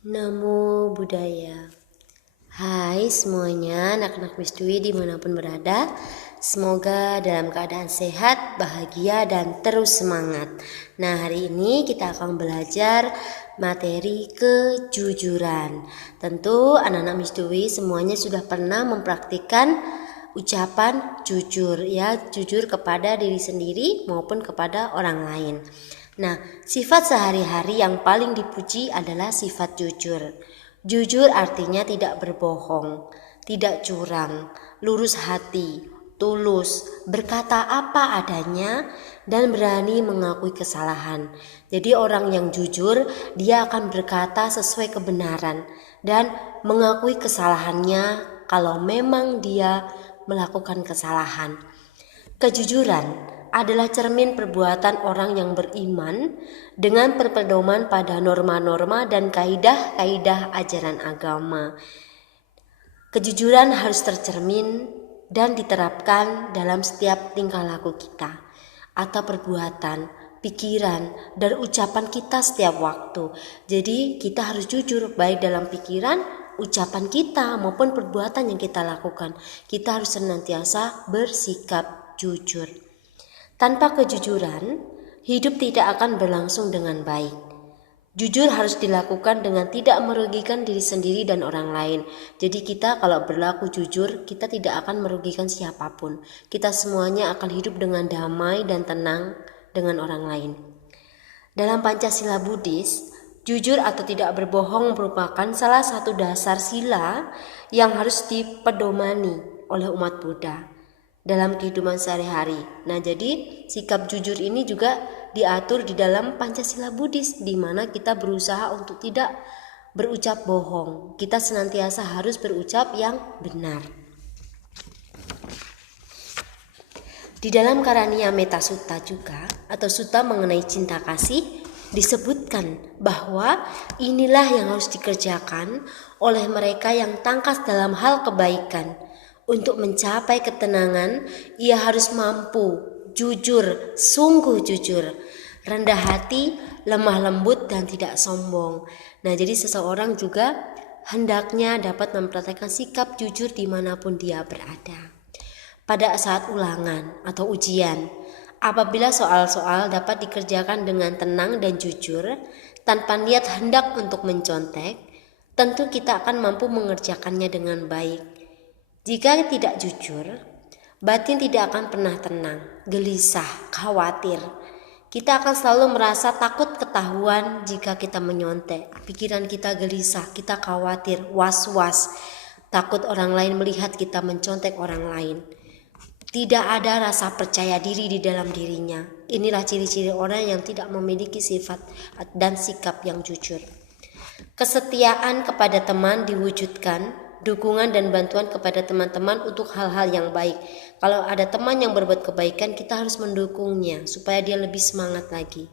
Namo Buddhaya. Hai semuanya, anak-anak Mistui dimanapun berada. Semoga dalam keadaan sehat, bahagia, dan terus semangat. Nah, hari ini kita akan belajar materi kejujuran. Tentu anak-anak Mistui semuanya sudah pernah mempraktikkan ucapan jujur, ya, jujur kepada diri sendiri maupun kepada orang lain. Nah, sifat sehari-hari yang paling dipuji adalah sifat jujur. Jujur artinya tidak berbohong, tidak curang, lurus hati, tulus, berkata apa adanya, dan berani mengakui kesalahan. Jadi orang yang jujur, dia akan berkata sesuai kebenaran dan mengakui kesalahannya kalau memang dia melakukan kesalahan. Kejujuran adalah cermin perbuatan orang yang beriman dengan berpedoman pada norma-norma dan kaidah-kaidah ajaran agama. Kejujuran harus tercermin dan diterapkan dalam setiap tingkah laku kita atau perbuatan, pikiran, dan ucapan kita setiap waktu. Jadi kita harus jujur baik dalam pikiran, ucapan kita maupun perbuatan yang kita lakukan. Kita harus senantiasa bersikap jujur. Tanpa kejujuran, hidup tidak akan berlangsung dengan baik. Jujur harus dilakukan dengan tidak merugikan diri sendiri dan orang lain. Jadi kita kalau berlaku jujur, kita tidak akan merugikan siapapun. Kita semuanya akan hidup dengan damai dan tenang dengan orang lain. Dalam Pancasila Buddhis, jujur atau tidak berbohong merupakan salah satu dasar sila yang harus dipedomani oleh umat Buddha dalam kehidupan sehari-hari. Nah, jadi sikap jujur ini juga diatur di dalam Pancasila Buddhis, di mana kita berusaha untuk tidak berucap bohong. Kita senantiasa harus berucap yang benar. Di dalam Karaniya Metta Sutta juga, atau sutta mengenai cinta kasih, disebutkan bahwa inilah yang harus dikerjakan oleh mereka yang tangkas dalam hal kebaikan. Untuk mencapai ketenangan, ia harus mampu, jujur, sungguh jujur, rendah hati, lemah lembut, dan tidak sombong. Nah, jadi seseorang juga hendaknya dapat mempraktikkan sikap jujur dimanapun dia berada. Pada saat ulangan atau ujian, apabila soal-soal dapat dikerjakan dengan tenang dan jujur, tanpa niat hendak untuk mencontek, tentu kita akan mampu mengerjakannya dengan baik. Jika tidak jujur, batin tidak akan pernah tenang, gelisah, khawatir. Kita akan selalu merasa takut ketahuan jika kita menyontek. Pikiran kita gelisah, kita khawatir, was-was, takut orang lain melihat kita mencontek orang lain. Tidak ada rasa percaya diri di dalam dirinya. Inilah ciri-ciri orang yang tidak memiliki sifat dan sikap yang jujur. Kesetiaan kepada teman diwujudkan, dukungan dan bantuan kepada teman-teman untuk hal-hal yang baik. Kalau ada teman yang berbuat kebaikan, kita harus mendukungnya supaya dia lebih semangat lagi.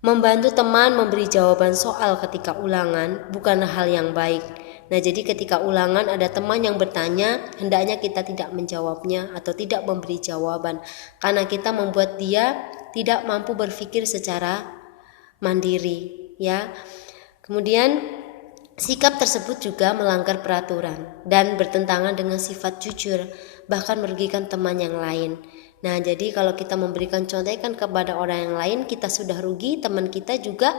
Membantu teman memberi jawaban soal ketika ulangan bukanlah hal yang baik. Nah, jadi ketika ulangan ada teman yang bertanya, hendaknya kita tidak menjawabnya atau tidak memberi jawaban, karena kita membuat dia tidak mampu berpikir secara mandiri, ya. Kemudian sikap tersebut juga melanggar peraturan dan bertentangan dengan sifat jujur, bahkan merugikan teman yang lain. Nah, jadi kalau kita memberikan contekan kepada orang yang lain, kita sudah rugi, teman kita juga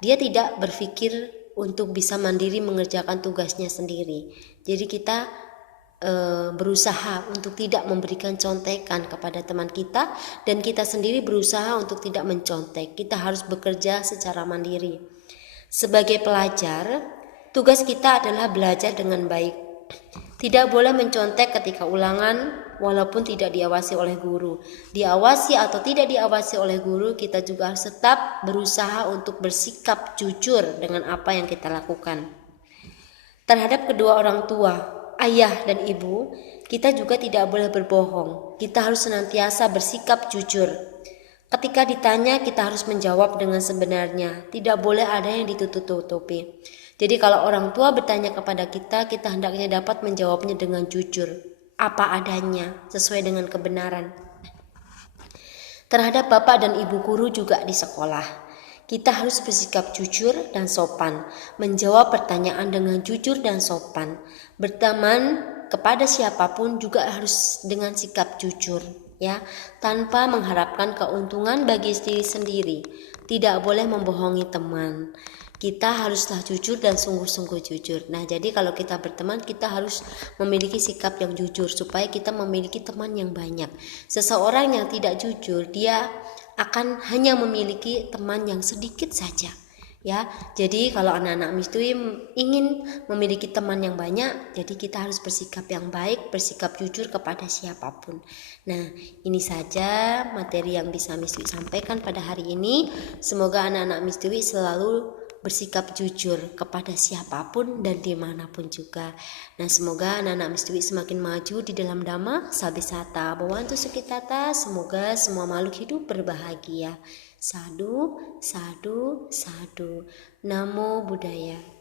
dia tidak berpikir untuk bisa mandiri mengerjakan tugasnya sendiri. Jadi kita berusaha untuk tidak memberikan contekan kepada teman kita, dan kita sendiri berusaha untuk tidak mencontek. Kita harus bekerja secara mandiri. Sebagai pelajar, tugas kita adalah belajar dengan baik. Tidak boleh mencontek ketika ulangan walaupun tidak diawasi oleh guru. Diawasi atau tidak diawasi oleh guru, kita juga harus tetap berusaha untuk bersikap jujur dengan apa yang kita lakukan. Terhadap kedua orang tua, ayah dan ibu, kita juga tidak boleh berbohong. Kita harus senantiasa bersikap jujur. Ketika ditanya, kita harus menjawab dengan sebenarnya. Tidak boleh ada yang ditutup-tutupi. Jadi kalau orang tua bertanya kepada kita, kita hendaknya dapat menjawabnya dengan jujur, apa adanya, sesuai dengan kebenaran. Terhadap bapak dan ibu guru juga di sekolah, Kita harus bersikap jujur dan sopan, menjawab pertanyaan dengan jujur dan sopan. Berteman kepada siapapun juga harus dengan sikap jujur, ya, tanpa mengharapkan keuntungan bagi diri sendiri. Tidak boleh membohongi teman. Kita haruslah jujur dan sungguh-sungguh jujur. Nah, jadi kalau kita berteman, kita harus memiliki sikap yang jujur supaya kita memiliki teman yang banyak. Seseorang yang tidak jujur, dia akan hanya memiliki teman yang sedikit saja, ya. Jadi kalau anak-anak mistui ingin memiliki teman yang banyak, jadi kita harus bersikap yang baik, bersikap jujur kepada siapapun. Nah, ini saja materi yang bisa mistui sampaikan pada hari ini. Semoga anak-anak mistui selalu bersikap jujur kepada siapapun dan dimanapun juga. Nah, semoga anak-anak mistui semakin maju di dalam dhamma sabisata bawantu sukitata. Semoga semua makhluk hidup berbahagia. Sadu, sadu, sadu. Namo Buddhaya.